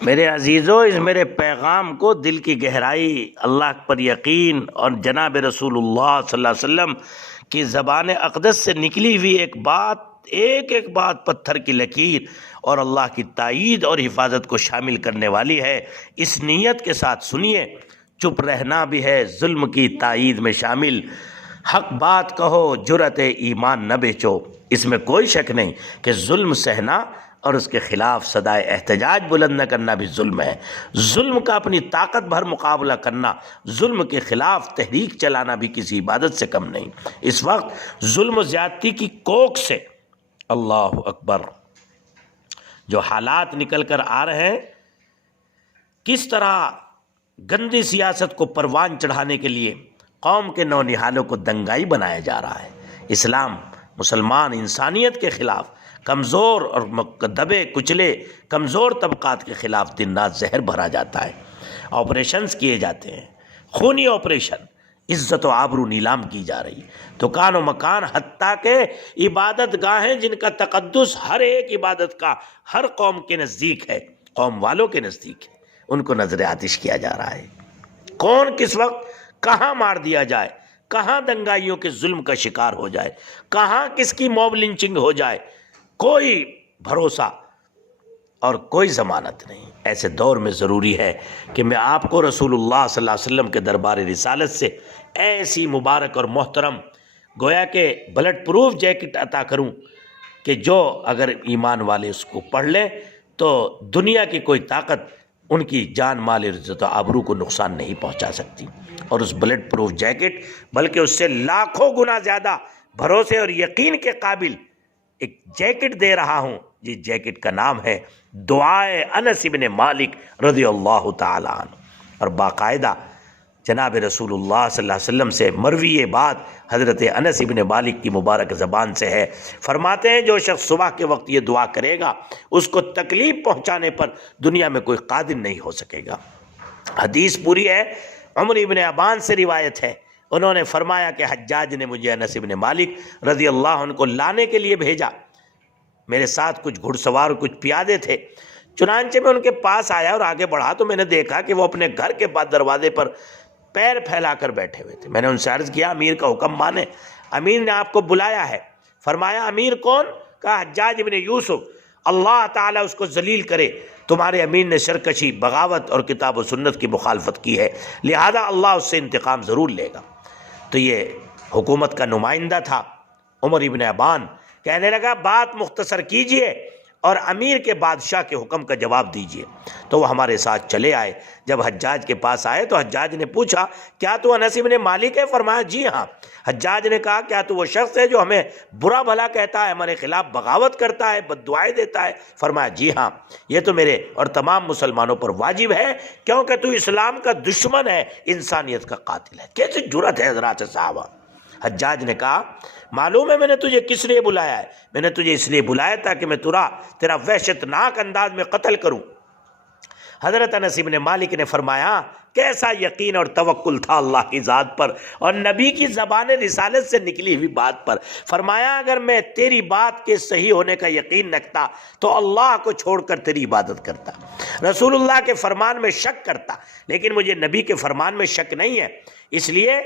میرے عزیزو، اس میرے پیغام کو دل کی گہرائی، اللہ پر یقین اور جناب رسول اللہ صلی اللہ علیہ وسلم کی زبان اقدس سے نکلی ہوئی ایک ایک بات پتھر کی لکیر اور اللہ کی تائید اور حفاظت کو شامل کرنے والی ہے۔ اس نیت کے ساتھ سنیے، چپ رہنا بھی ہے ظلم کی تائید میں شامل۔ حق بات کہو، جرأت ایمان نہ بیچو۔ اس میں کوئی شک نہیں کہ ظلم سہنا اور اس کے خلاف صدائے احتجاج بلند نہ کرنا بھی ظلم ہے۔ ظلم کا اپنی طاقت بھر مقابلہ کرنا، ظلم کے خلاف تحریک چلانا بھی کسی عبادت سے کم نہیں۔ اس وقت ظلم و زیادتی کی کوکھ سے، اللہ اکبر، جو حالات نکل کر آ رہے ہیں، کس طرح گندی سیاست کو پروان چڑھانے کے لیے قوم کے نونہالوں کو دنگائی بنایا جا رہا ہے۔ اسلام، مسلمان انسانیت کے خلاف، کمزور اور دبے کچلے کمزور طبقات کے خلاف دن رات زہر بھرا جاتا ہے۔ آپریشنز کیے جاتے ہیں، خونی آپریشن، عزت و آبرو نیلام کی جا رہی، دکان و مکان، حتیٰ کہ عبادت گاہیں جن کا تقدس ہر ایک عبادت کا ہر قوم کے نزدیک ہے، قوم والوں کے نزدیک ہے، ان کو نظر آتش کیا جا رہا ہے۔ کون کس وقت کہاں مار دیا جائے، کہاں دنگائیوں کے ظلم کا شکار ہو جائے، کہاں کس کی موب لنچنگ ہو جائے، کوئی بھروسہ اور کوئی ضمانت نہیں۔ ایسے دور میں ضروری ہے کہ میں آپ کو رسول اللہ صلی اللہ علیہ وسلم کے دربار رسالت سے ایسی مبارک اور محترم گویا کہ بلٹ پروف جیکٹ عطا کروں کہ جو اگر ایمان والے اس کو پڑھ لیں تو دنیا کی کوئی طاقت ان کی جان مال عزت و آبرو کو نقصان نہیں پہنچا سکتی۔ اور اس بلٹ پروف جیکٹ بلکہ اس سے لاکھوں گنا زیادہ بھروسے اور یقین کے قابل ایک جیکٹ دے رہا ہوں، جس جیکٹ کا نام ہے دعائے انس ابن مالک رضی اللہ تعالی عنہ۔ اور باقاعدہ جناب رسول اللہ صلی اللہ علیہ وسلم سے مروی یہ بات حضرت انس ابن مالک کی مبارک زبان سے ہے، فرماتے ہیں جو شخص صبح کے وقت یہ دعا کرے گا اس کو تکلیف پہنچانے پر دنیا میں کوئی قادر نہیں ہو سکے گا۔ حدیث پوری ہے، عمر ابن ابان سے روایت ہے، انہوں نے فرمایا کہ حجاج نے مجھے انس ابن مالک رضی اللہ عنہ کو لانے کے لیے بھیجا، میرے ساتھ کچھ گھڑ سوار کچھ پیادے تھے، چنانچہ میں ان کے پاس آیا اور آگے بڑھا تو میں نے دیکھا کہ وہ اپنے گھر کے بعد دروازے پر پیر پھیلا کر بیٹھے ہوئے تھے۔ میں نے ان سے عرض کیا امیر کا حکم مانے، امیر نے آپ کو بلایا ہے۔ فرمایا امیر کون؟ کہا حجاج ابن یوسف، اللہ تعالیٰ اس کو ذلیل کرے، تمہارے امیر نے سرکشی، بغاوت اور کتاب و سنت کی مخالفت کی ہے، لہذا اللہ اس سے انتقام ضرور لے گا۔ تو یہ حکومت کا نمائندہ تھا عمر ابن ابان، کہنے لگا بات مختصر کیجئے اور امیر کے بادشاہ کے حکم کا جواب دیجئے۔ تو وہ ہمارے ساتھ چلے آئے۔ جب حجاج کے پاس آئے تو حجاج نے پوچھا کیا تو انس ابن مالک ہے؟ فرمایا جی ہاں۔ حجاج نے کہا کیا تو وہ شخص ہے جو ہمیں برا بھلا کہتا ہے، ہمارے خلاف بغاوت کرتا ہے، بد دعائیں دیتا ہے؟ فرمایا جی ہاں، یہ تو میرے اور تمام مسلمانوں پر واجب ہے کیونکہ تو اسلام کا دشمن ہے، انسانیت کا قاتل ہے۔ کیسی جرأت ہے حضرات صحابہ! حجاج نے کہا معلوم ہے میں نے تجھے کس لیے بلایا ہے؟ میں نے تجھے اس لیے بلایا تھا کہ میں تیرا وحشتناک انداز میں قتل کروں۔ حضرت انس ابن مالک نے فرمایا کیسا یقین اور توکل تھا اللہ کی ذات پر اور نبی کی زبان رسالت سے نکلی ہوئی بات پر۔ فرمایا اگر میں تیری بات کے صحیح ہونے کا یقین رکھتا تو اللہ کو چھوڑ کر تیری عبادت کرتا، رسول اللہ کے فرمان میں شک کرتا، لیکن مجھے نبی کے فرمان میں شک نہیں ہے، اس لیے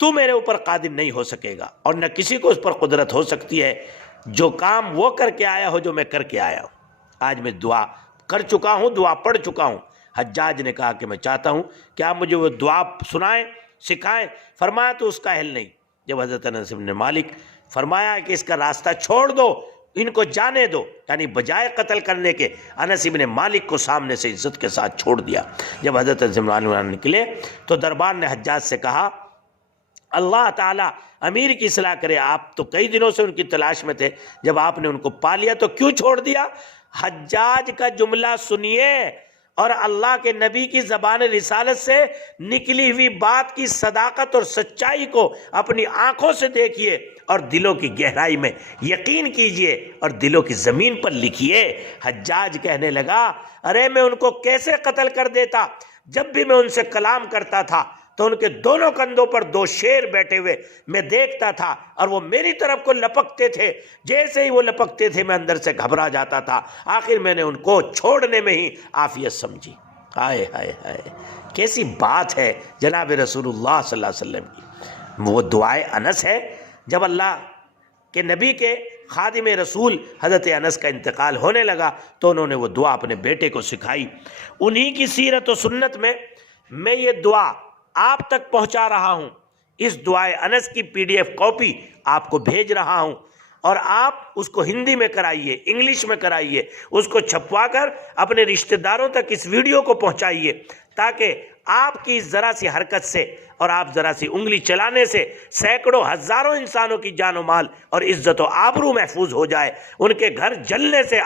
تو میرے اوپر قادر نہیں ہو سکے گا اور نہ کسی کو اس پر قدرت ہو سکتی ہے جو کام وہ کر کے آیا ہو جو میں کر کے آیا ہوں۔ آج میں دعا کر چکا ہوں، دعا پڑھ چکا ہوں۔ حجاج نے کہا کہ میں چاہتا ہوں کہ آپ مجھے وہ دعا سنائیں، سکھائیں۔ فرمایا تو اس کا حل نہیں۔ جب حضرت انس بن مالک فرمایا کہ اس کا راستہ چھوڑ دو، ان کو جانے دو، یعنی بجائے قتل کرنے کے انس بن مالک کو سامنے سے عزت کے ساتھ چھوڑ دیا۔ جب حضرت انس بن مالک نکلے تو دربار نے حجاج سے کہا اللہ تعالیٰ امیر کی اصلاح کرے، آپ تو کئی دنوں سے ان کی تلاش میں تھے، جب آپ نے ان کو پا لیا تو کیوں چھوڑ دیا؟ حجاج کا جملہ سنیے اور اللہ کے نبی کی زبان رسالت سے نکلی ہوئی بات کی صداقت اور سچائی کو اپنی آنکھوں سے دیکھیے اور دلوں کی گہرائی میں یقین کیجئے اور دلوں کی زمین پر لکھیے۔ حجاج کہنے لگا ارے میں ان کو کیسے قتل کر دیتا، جب بھی میں ان سے کلام کرتا تھا تو ان کے دونوں کندھوں پر 2 شیر بیٹھے ہوئے میں دیکھتا تھا، اور وہ میری طرف کو لپکتے تھے۔ جیسے ہی وہ لپکتے تھے میں اندر سے گھبرا جاتا تھا۔ آخر میں نے ان کو چھوڑنے میں ہی عافیت سمجھی۔ ہائے ہائے ہائے، کیسی بات ہے جناب رسول اللہ صلی اللہ علیہ وسلم کی۔ وہ دعائے انس ہے، جب اللہ کہ نبی کے خادم رسول حضرت انس کا انتقال ہونے لگا تو انہوں نے وہ دعا اپنے بیٹے کو سکھائی۔ انہی کی سیرت و سنت میں یہ دعا آپ تک پہنچا رہا ہوں۔ اس دعائے انس کی PDF کاپی آپ کو بھیج رہا ہوں، اور آپ اس کو ہندی میں کرائیے، انگلش میں کرائیے، اس کو چھپوا کر اپنے رشتہ داروں تک اس ویڈیو کو پہنچائیے، تاکہ آپ کی ذرا سی حرکت سے اور آپ ذرا سی انگلی چلانے سے سینکڑوں ہزاروں انسانوں کی جان و مال اور عزت و آبرو محفوظ ہو جائے، ان کے گھر جلنے سے،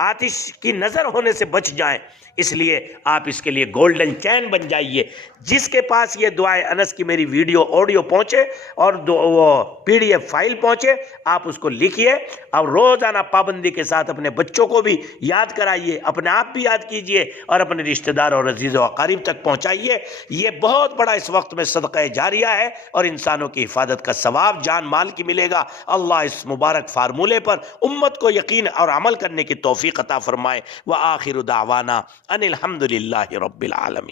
آتش کی نظر ہونے سے بچ جائیں۔ اس لیے آپ اس کے لیے گولڈن چین بن جائیے۔ جس کے پاس یہ دعائے انس کی میری ویڈیو آڈیو پہنچے اور وہ PDF فائل پہنچے، آپ اس کو لکھیے اور روزانہ پابندی کے ساتھ اپنے بچوں کو بھی یاد کرائیے، اپنے آپ بھی یاد کیجئے، اور اپنے رشتہ دار اور عزیز و اقارب تک پہنچائیے۔ یہ بہت بڑا اس وقت میں صدقہ جاریہ ہے، اور انسانوں کی حفاظت کا ثواب جان مال کی ملے گا۔ اللہ اس مبارک فارمولے پر امت کو یقین اور عمل کرنے کی توفیق عطا فرمائے۔ وآخر دعوانا ان الحمد للہ رب العالمین۔